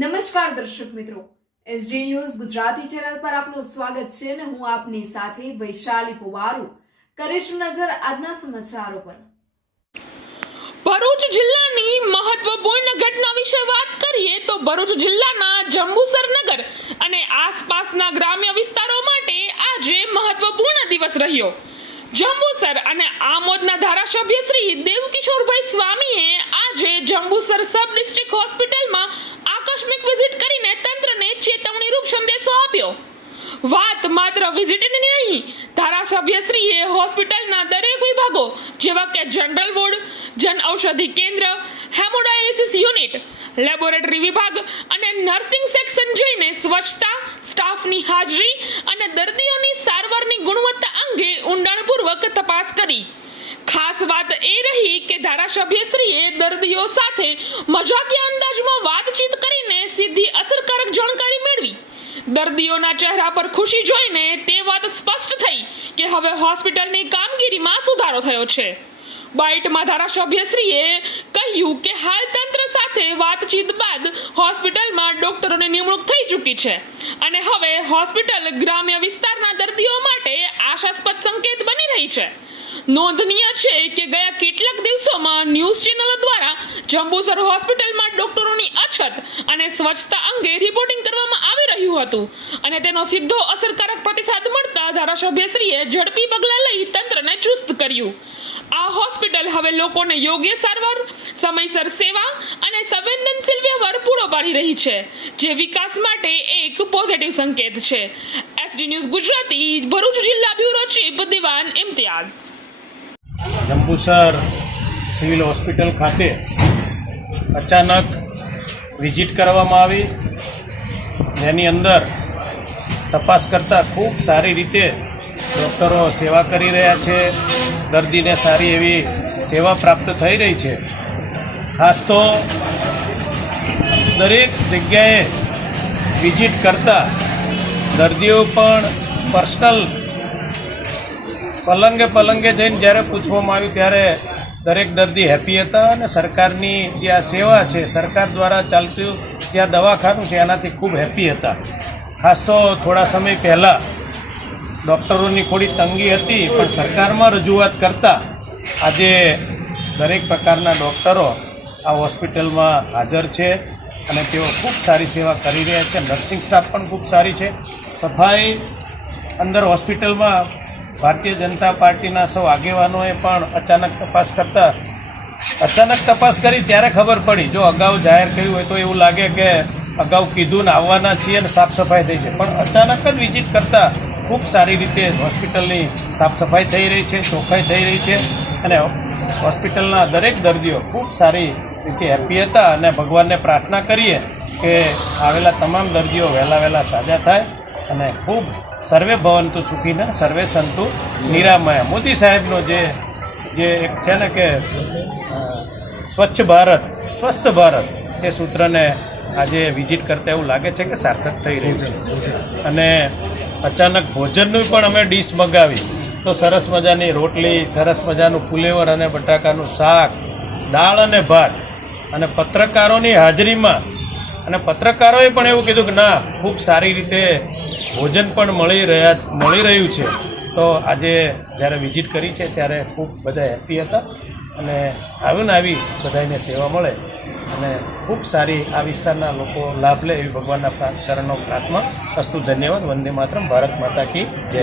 નમસ્કાર દર્શક મિત્રો, એસડી ન્યૂઝ ગુજરાતી ચેનલ પર આપનું સ્વાગત છે અને હું આપની સાથે વૈશાલી પુવારુ કરીશું નજર આજના સમાચારો પર। ભરૂચ જિલ્લાની મહત્વપૂર્ણ ઘટના વિશે વાત કરીએ તો ભરૂચ જિલ્લાના જંબુસર નગર અને આસપાસના ગ્રામ્ય વિસ્તારો માટે આજે મહત્વપૂર્ણ દિવસ રહ્યો। જંબુસર અને આમોદના ધારાસભ્ય શ્રી દેવકિશોરભાઈ સ્વામીએ આજે જંબુસર સબ ડિસ્ટ્રિક્ટ હોસ્પિટલમાં આકસ્મિક વિઝિટ કરીને તંત્રને ચેતવણીરૂપ સંદેશો આપ્યો। વાત માત્ર વિઝિટની નહીં, ધારાસભ્યશ્રીએ હોસ્પિટલના દરેક વિભાગો જેવા કે જનરલ વોર્ડ, જન ઔષધિ કેન્દ્ર, હેમોડાયાલિસિસ યુનિટ, લેબોરેટરી વિભાગ અને નર્સિંગ સેક્શન જઈને સ્વચ્છતા, સ્ટાફની હાજરી અને દર્દીઓની સારવારની ગુણવત્તા અંગે ઊંડાણપૂર્વક તપાસ કરી। ખાસ વાત એ રહી કે ધારાસભ્યશ્રીએ દર્દીઓ સાથે મજાકિયા અંદાજમાં વાતચીત કરીને સીધી અસરકારક જાણકારી મેળવી। દર્દીઓના ચહેરા પર ખુશી જોઈને તે વાત સ્પષ્ટ થઈ કે હવે હોસ્પિટલની કામગીરીમાં સુધારો થયો છે। બાઇટમાં ધારાસભ્યશ્રીએ કહ્યું કે હાલ તંત્ર સાથે વાતચીત બાદ હોસ્પિટલમાં ડોક્ટરોની નિમણૂક થઈ ચૂકી છે અને હવે હોસ્પિટલ ગ્રામ્ય વિસ્તારના દર્દીઓ માટે આશાસ્પદ સંકેત બની રહી છે। નોંધનીય છે કે ગયા કેટલાક દિવસોમાં ન્યૂઝ ચેનલો દ્વારા જંબુસર હોસ્પિટલમાં ડોક્ટરોની અછત અને સ્વચ્છતા અંગે રિપોર્ટિંગ કરવામાં આવી રહ્યું હતું અને તેનો સીધો અસરકારક પ્રતિસાદ મળતા ધારાસભ્યશ્રીએ ઝડપી પગલાં લઈ તંત્રને ચુસ્ત કર્યું। આ હોસ્પિટલ હવે લોકોને યોગ્ય સારવાર, સમયસર સેવા અને સંવેદનશીલ વ્યવહાર પૂરો પાડી રહી છે, જે વિકાસ માટે એક પોઝિટિવ સંકેત છે। એસડી ન્યૂઝ ગુજરાતી ભરૂચ જિલ્લા બ્યુરો ચીફ દિવાન ઇમ્તિયાઝ। જંબુસર સિવિલ હોસ્પિટલ ખાતે અચાનક વિઝિટ કરવામાં આવી, જેની અંદર તપાસ કરતાં ખૂબ સારી રીતે ડૉક્ટરો સેવા કરી રહ્યા છે, દર્દીને સારી એવી સેવા પ્રાપ્ત થઈ રહી છે। ખાસ તો દરેક જગ્યાએ વિઝિટ કરતાં દર્દીઓ પણ પર્સનલ પલંગે જઈને જ્યારે પૂછવામાં આવ્યું ત્યારે દરેક દર્દી હેપી હતા અને સરકારની જે આ સેવા છે, સરકાર દ્વારા ચાલતું જે દવાખાનું છે એનાથી ખૂબ હેપી હતા। ખાસ તો થોડા સમય પહેલાં ડૉક્ટરોની થોડી તંગી હતી, પણ સરકારમાં રજૂઆત કરતાં આજે દરેક પ્રકારના ડૉક્ટરો આ હોસ્પિટલમાં હાજર છે અને તેઓ ખૂબ સારી સેવા કરી રહ્યા છે। નર્સિંગ સ્ટાફ પણ ખૂબ સારી છે। સફાઈ અંદર હોસ્પિટલમાં ભારતીય જનતા પાર્ટીના સૌ આગેવાનોએ પણ અચાનક તપાસ કરી ત્યારે ખબર પડી। જો અગાઉ જાહેર કર્યું હોય તો એવું લાગે કે અગાઉ કીધું ને આવવાના છીએ અને સાફ સફાઈ થઈ છે, પણ અચાનક જ વિઝિટ કરતાં ખૂબ સારી રીતે હોસ્પિટલની સાફ સફાઈ થઈ રહી છે, ચોખ્ખાઈ થઈ રહી છે અને હોસ્પિટલના દરેક દર્દીઓ ખૂબ સારી રીતે હેપી હતા અને ભગવાનને પ્રાર્થના કરીએ કે આવેલા તમામ દર્દીઓ વહેલા સાજા થાય અને ખૂબ સર્વે ભવંતુ સુખીના સર્વે સંતુ નિરામયા। મોદી સાહેબનો જે એક છે ને કે સ્વચ્છ ભારત, સ્વસ્થ ભારત, એ સૂત્રને આજે વિઝિટ કરતાં એવું લાગે છે કે સાર્થક થઈ રહ્યું છે। અને અચાનક ભોજનનું પણ અમે ડીશ મગાવી તો સરસ મજાની રોટલી, સરસ મજાનું ફુલેવર અને બટાકાનું શાક, દાળ અને ભાત અને પત્રકારોની હાજરીમાં, અને પત્રકારોએ પણ એવું કીધું કે ના, ખૂબ સારી રીતે ભોજન પણ મળી રહ્યું છે। તો આજે જ્યારે વિઝિટ કરી છે ત્યારે ખૂબ બધા હેપી હતા અને આવી બધાને સેવા મળે અને ખૂબ સારી આ વિસ્તારના લોકો લાભ લે એવી ભગવાનના ચરણનો પ્રાર્થના। અસ્તુ, ધન્યવાદ, વંદે માતરમ, ભારત માતા કી જય।